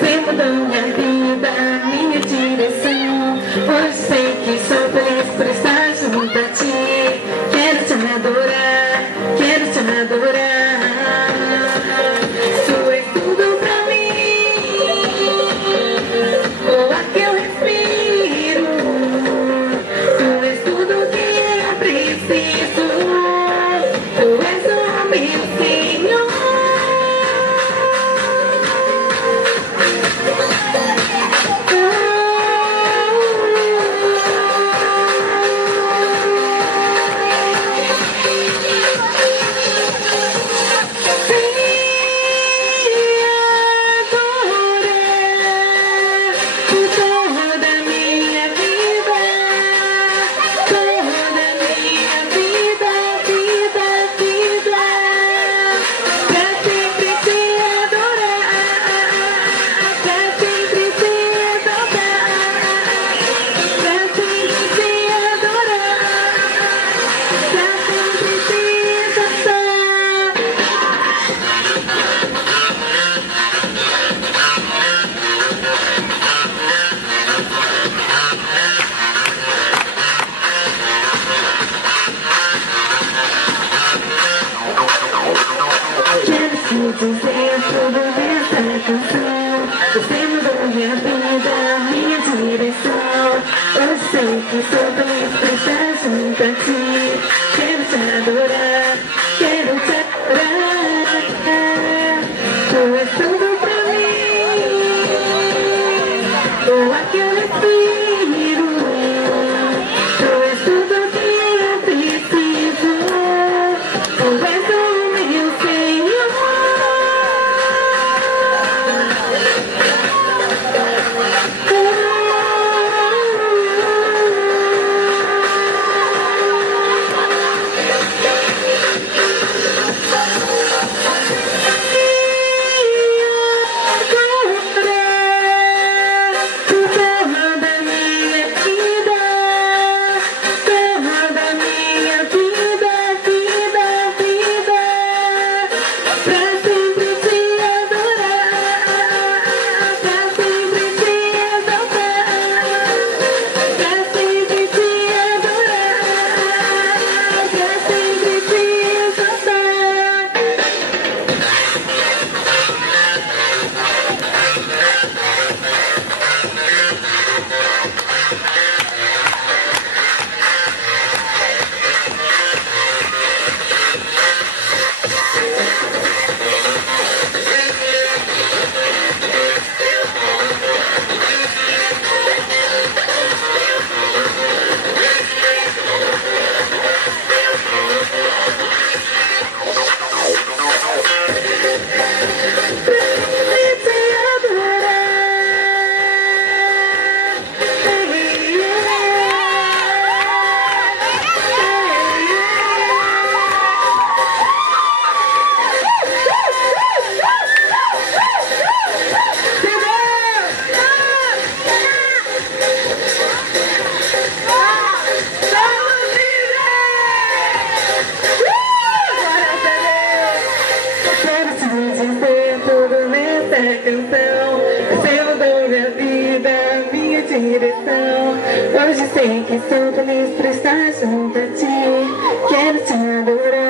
Você mudou minha vida, minha direção. Hoje sei que sou feliz por estar junto a ti. Quero te adorar, quero te adorar. Tu és tudo pra mim, o ar que eu respiro. Tu és tudo que eu preciso. Tu és o meu Senhor. Quero te dizer tudo nessa canção. Você mudou minha vida, minha direção. Eu sei que sou feliz por estar junto a ti. Quero te adorar, quero te adorar. Tu és tudo pra mim, o ar que eu respiro. Tu és tudo que eu preciso. Tu és o meu Senhor. Canção, você mudou minha vida, minha direção. Hoje sei que sou feliz por estar junto a ti. Quero te adorar.